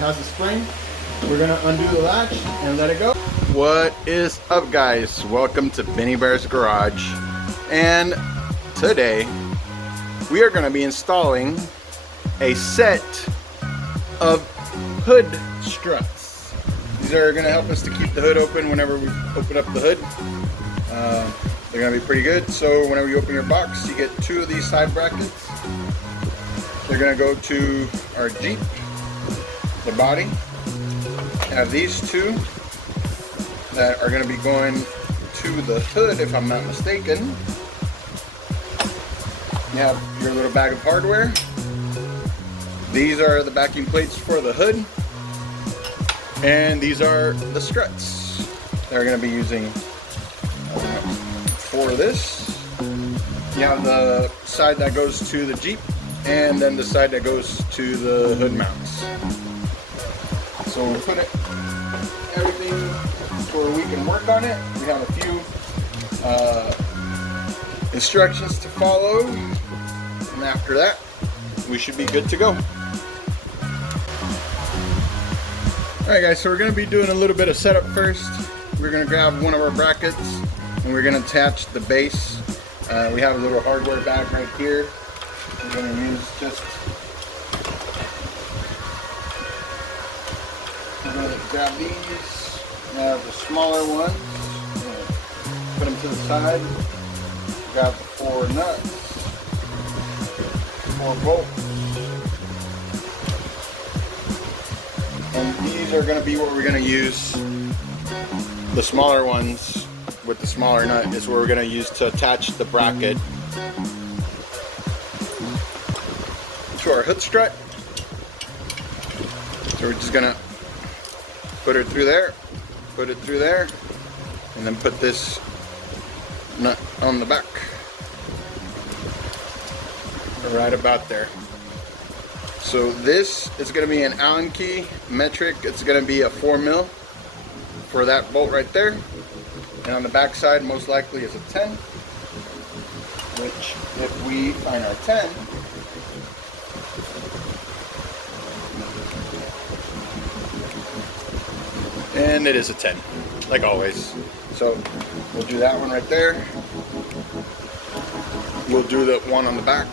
it has a spring. We're gonna undo the latch and let it go. What is up, guys? Welcome to Benny Bear's Garage. And today we are gonna be installing a set of hood struts. These are gonna help us to keep the hood open whenever we open up the hood. They're gonna be pretty good. So whenever you open your box, you get two of these side brackets. They're gonna go to our Jeep, the body. Have these two that are going to be going to the hood, if I'm not mistaken. You have your little bag of hardware. These are the backing plates for the hood, and these are the struts they're going to be using for this. You have the side that goes to the Jeep, and then the side that goes to the hood mounts. So we put everything where we can work on it. We have a few instructions to follow, and after that we should be good to go. Alright guys, so we're going to be doing a little bit of setup first. We're going to grab one of our brackets and we're going to attach the base. We have a little hardware bag right here. We're going to use just grab these, the smaller ones, put them to the side, grab the 4 nuts, 4 bolts, and these are going to be what we're going to use. The smaller ones with the smaller nut is what we're going to use to attach the bracket to our hood strut. So we're just going to put it through there, and then put this nut on the back. Right about there. So this is going to be an Allen key metric. It's going to be a 4 mil for that bolt right there. And on the back side, most likely is a 10. Which, if we find our 10, and it is a 10, like always. So we'll do that one right there. We'll do the one on the back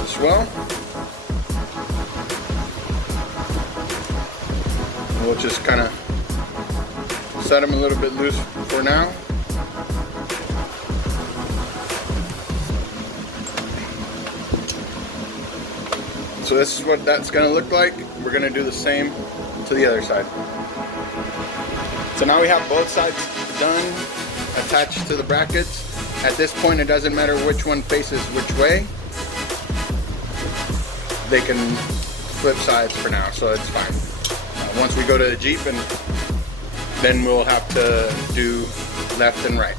as well. We'll just kind of set them a little bit loose for now. So this is what that's going to look like. We're going to do the same to the other side. So now we have both sides done, attached to the brackets. At this point, it doesn't matter which one faces which way. They can flip sides for now, so it's fine. Once we go to the Jeep, and then we'll have to do left and right.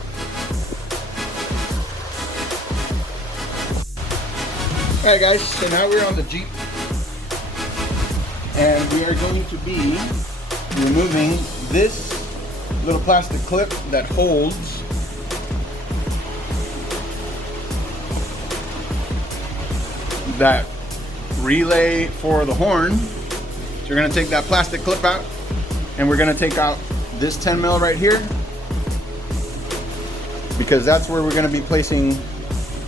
Alright guys, so now we're on the Jeep, and we are going to be removing this little plastic clip that holds that relay for the horn. So we're going to take that plastic clip out, and we're going to take out this 10 mil right here, because that's where we're going to be placing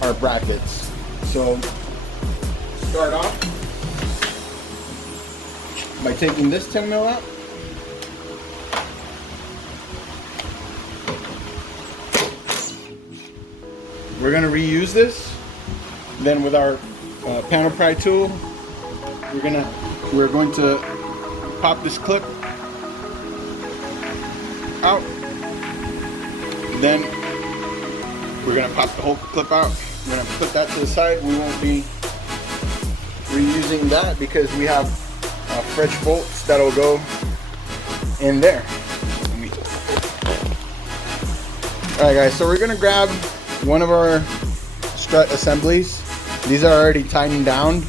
our brackets. So start off by taking this 10 mil out. We're going to reuse this. Then with our panel pry tool, we're going to pop this clip out. Then we're going to pop the whole clip out. We're going to put that to the side. We won't be reusing that because we have fresh bolts that'll go in there. Alright guys, so we're going to grab one of our strut assemblies. These are already tightened down.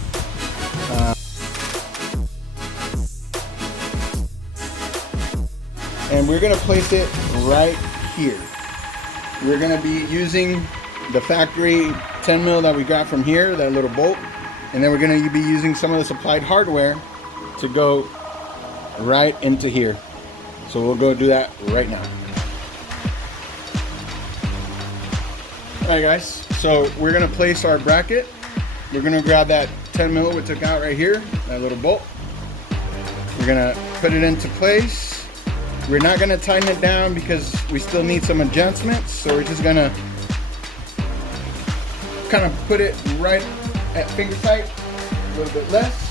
And we're going to place it right here. We're going to be using the factory 10 mil that we got from here, that little bolt, and then we're going to be using some of the supplied hardware to go right into here. So we'll go do that right now. Alright guys, so we're gonna place our bracket. We're gonna grab that 10 mil we took out right here, that little bolt. We're gonna put it into place. We're not gonna tighten it down because we still need some adjustments. So we're just gonna kind of put it right at finger tight, a little bit less.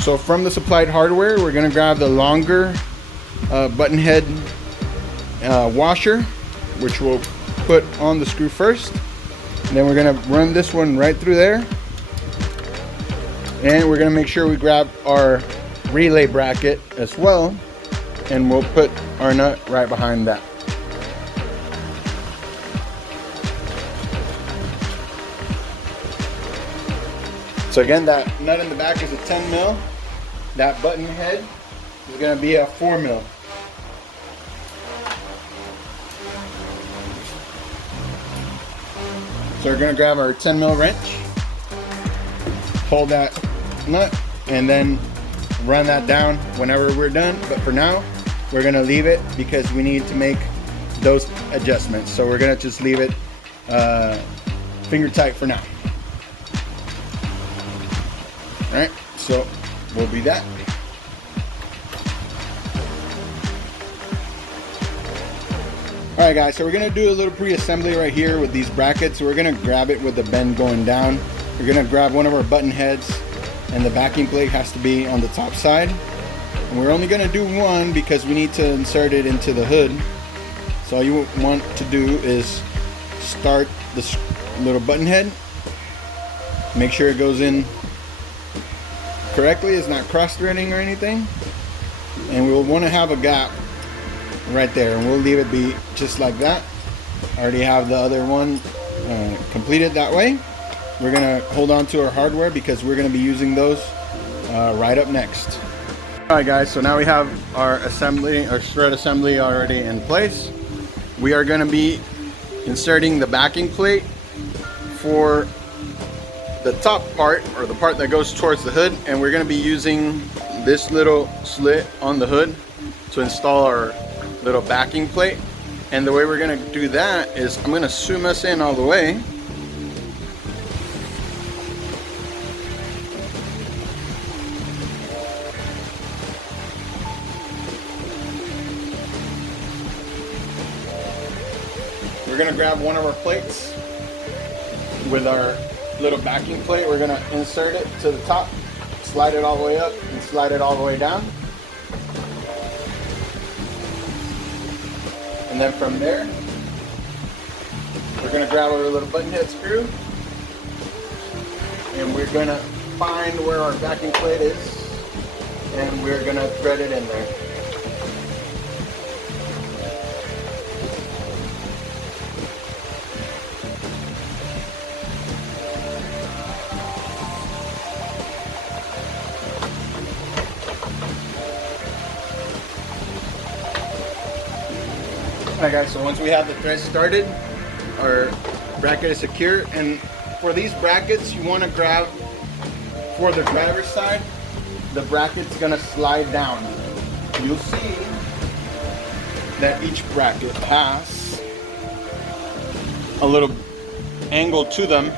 So from the supplied hardware, we're gonna grab the longer button head washer, which we'll put on the screw first. And then we're gonna run this one right through there. And we're gonna make sure we grab our relay bracket as well. And we'll put our nut right behind that. So again, that nut in the back is a 10 mil. That button head is going to be a 4 mil. So we're going to grab our 10 mil wrench, hold that nut, and then run that down whenever we're done. But for now, we're going to leave it because we need to make those adjustments. So we're going to just leave it finger tight for now. All right, so we'll be that. All right guys, so we're gonna do a little pre-assembly right here with these brackets. So we're gonna grab it with the bend going down. We're gonna grab one of our button heads, and the backing plate has to be on the top side. And we're only gonna do one because we need to insert it into the hood. So all you want to do is start this little button head. Make sure it goes in correctly, it's not cross-threading or anything, and we'll want to have a gap right there, and we'll leave it be just like that. I already have the other one completed that way. We're gonna hold on to our hardware because we're gonna be using those right up next. All right guys, so now we have our assembly, our strut assembly already in place. We are gonna be inserting the backing plate for the top part, or the part that goes towards the hood, and we're going to be using this little slit on the hood to install our little backing plate. And the way we're going to do that is I'm going to zoom us in all the way. We're going to grab one of our plates with our little backing plate. We're going to insert it to the top, slide it all the way up, and slide it all the way down. And then from there, we're going to grab our little button head screw, and we're going to find where our backing plate is, and we're going to thread it in there. Alright guys, so once we have the thread started, our bracket is secure. And for these brackets, you want to grab, for the driver's side, the bracket's going to slide down. You'll see that each bracket has a little angle to them.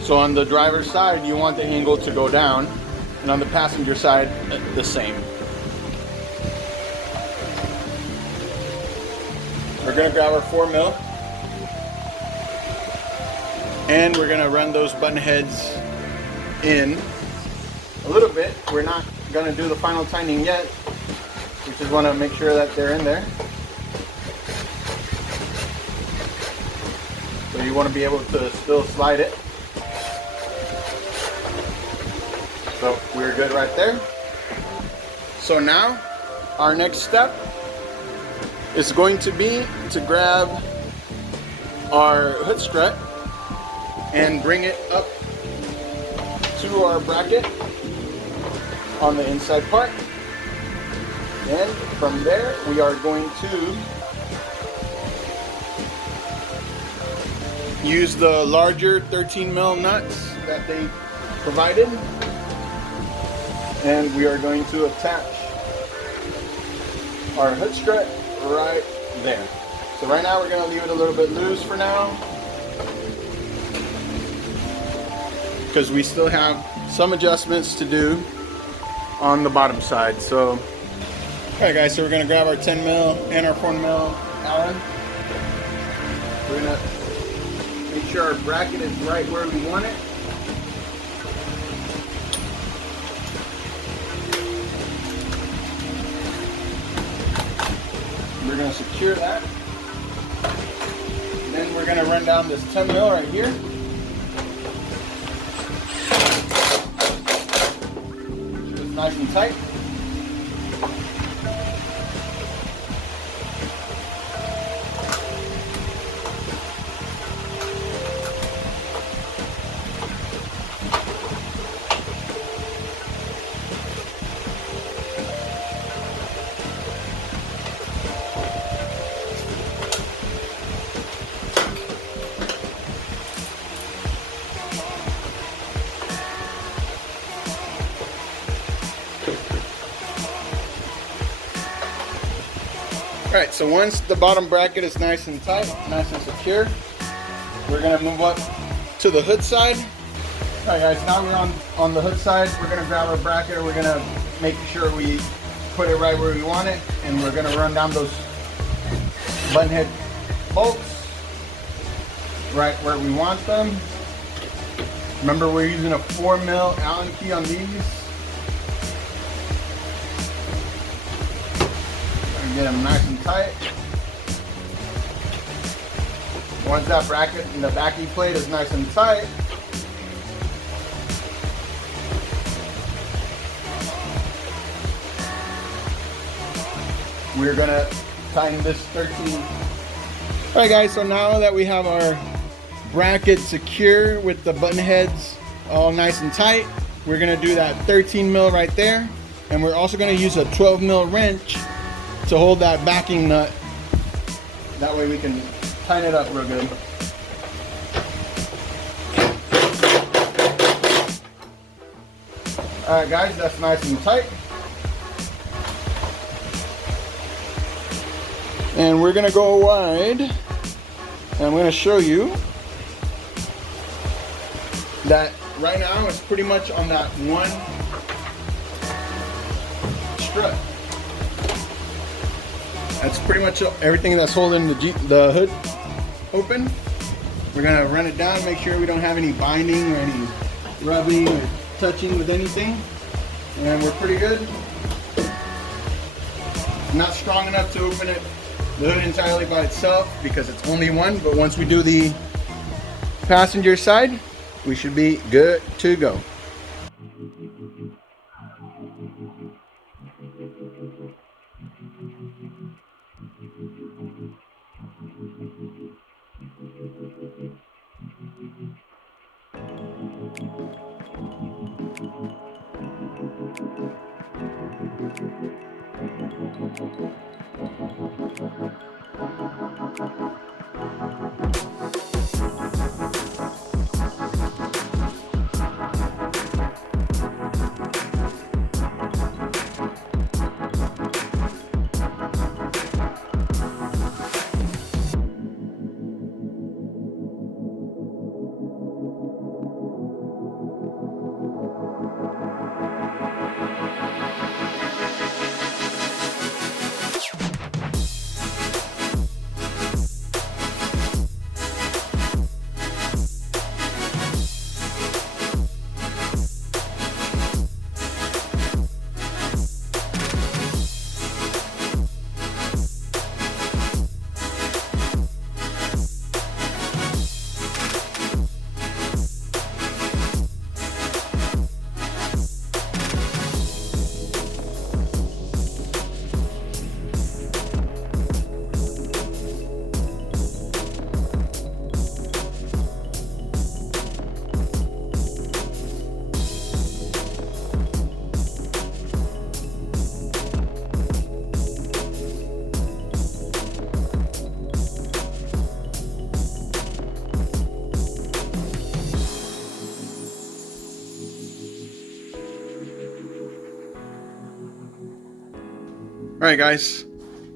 So on the driver's side, you want the angle to go down, and on the passenger side, the same. We're going to grab our 4 mil, and we're going to run those button heads in a little bit. We're not going to do the final tightening yet. We just want to make sure that they're in there. So you want to be able to still slide it. So we're good right there. So now our next step is going to be to grab our hood strut and bring it up to our bracket on the inside part. And from there, we are going to use the larger 13 mil nuts that they provided, and we are going to attach our hood strut right there. So right now we're going to leave it a little bit loose for now, because we still have some adjustments to do on the bottom side. So alright guys, so we're going to grab our 10 mil and our 4 mil Allen. We're going to make sure our bracket is right where we want it. We're going to secure that. Then we're going to run down this 10 mil right here. It's nice and tight. Alright, so once the bottom bracket is nice and tight, nice and secure, we're going to move up to the hood side. Alright guys, now we're on the hood side. We're going to grab our bracket, we're going to make sure we put it right where we want it, and we're going to run down those button head bolts right where we want them. Remember, we're using a 4 mil Allen key on these. Get them nice and tight. Once that bracket and the backing plate is nice and tight, we're gonna tighten this 13. Alright guys, so now that we have our bracket secure with the button heads all nice and tight, we're gonna do that 13 mil right there, and we're also gonna use a 12 mil wrench to hold that backing nut. That way we can tighten it up real good. Alright guys, that's nice and tight. And we're gonna go wide, and I'm gonna show you that right now it's pretty much on that one strut. That's pretty much everything that's holding the hood open. We're gonna run it down, make sure we don't have any binding or any rubbing or touching with anything. And we're pretty good. Not strong enough to open it, the hood entirely by itself, because it's only one, but once we do the passenger side, we should be good to go. Alright guys,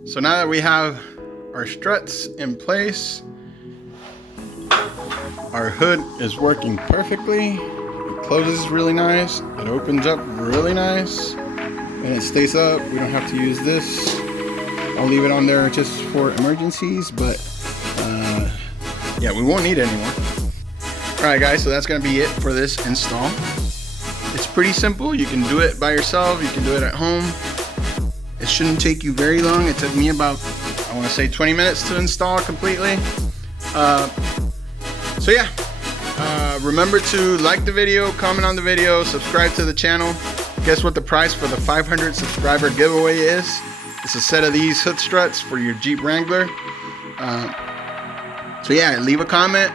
so now that we have our struts in place, our hood is working perfectly. It closes really nice, it opens up really nice, and it stays up. We don't have to use this. I'll leave it on there just for emergencies, but yeah, we won't need it anymore. Alright guys, so that's going to be it for this install. It's pretty simple. You can do it by yourself, you can do it at home. It shouldn't take you very long. It took me about, I want to say 20 minutes to install completely. So yeah, remember to like the video, comment on the video, subscribe to the channel. Guess what the price for the 500 subscriber giveaway is? It's a set of these Hood Struts for your Jeep Wrangler. So yeah, leave a comment,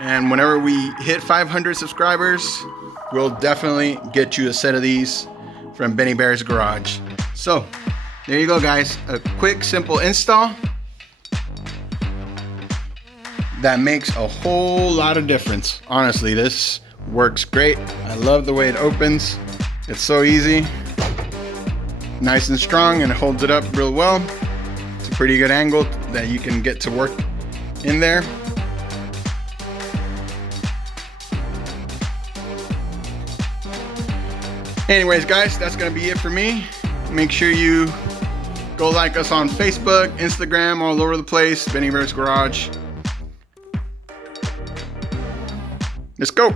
and whenever we hit 500 subscribers, we'll definitely get you a set of these from Benny Bear's Garage. So there you go guys, a quick simple install that makes a whole lot of difference. Honestly, this works great. I love the way it opens. It's so easy, nice and strong, and it holds it up real well. It's a pretty good angle that you can get to work in there. Anyways guys, that's gonna be it for me. Make sure you go like us on Facebook, Instagram, all over the place, Benny Bear's Garage. Let's go.